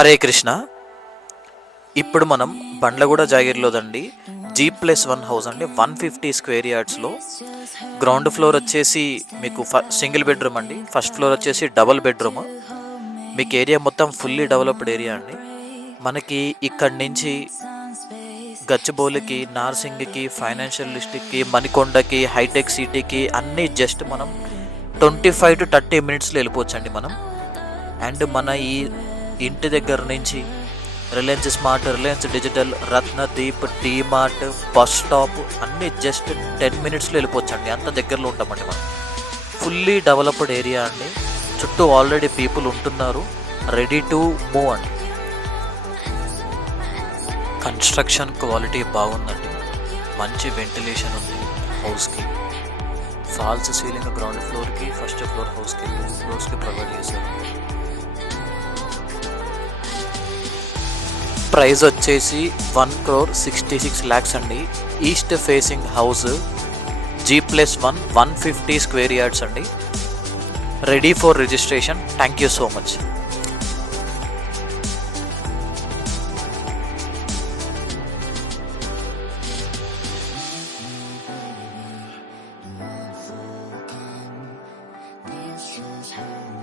హరే కృష్ణ. ఇప్పుడు మనం Bandlaguda జాగీర్లోదండి G+1 house అండి. 150 స్క్వేర్ యార్డ్స్లో గ్రౌండ్ ఫ్లోర్ వచ్చేసి మీకు సింగిల్ బెడ్రూమ్ అండి. ఫస్ట్ ఫ్లోర్ వచ్చేసి డబుల్ బెడ్రూమ్. మీకు ఏరియా మొత్తం ఫుల్లీ డెవలప్డ్ ఏరియా అండి. మనకి ఇక్కడి నుంచి గచ్చిబౌలికి, నార్సింగ్కి, ఫైనాన్షియల్ డిస్ట్రిక్ట్కి, మణికొండకి, హైటెక్ సిటీకి అన్నీ జస్ట్ మనం 25 to 30 మినిట్స్లో వెళ్ళిపోవచ్చండి మనం. అండ్ మన ఈ ఇంటి దగ్గర నుంచి Reliance smart, Reliance digital, Ratnadeep, DMart, bus stop అన్నీ జస్ట్ 10 మినిట్స్లో వెళ్ళిపోవచ్చండి. అంత దగ్గరలో ఉంటామండి మనం. ఫుల్లీ డెవలప్డ్ ఏరియా అండి. చుట్టూ ఆల్రెడీ పీపుల్ ఉంటున్నారు, రెడీ టు మూవ్ అండి. కన్స్ట్రక్షన్ క్వాలిటీ బాగుందండి. మంచి వెంటిలేషన్ ఉంది హౌస్కి. ఫాల్స్ సీలింగ్ గ్రౌండ్ ఫ్లోర్కి, ఫస్ట్ ఫ్లోర్ హౌస్కి 2 ఫ్లోర్స్కి ప్రొవైడ్ చేశారు. ప్రైస్ వచ్చేసి 1,66,00,000 అండి. East facing house, G+1 150 square yards అండి. Ready for registration. Thank you so much. Just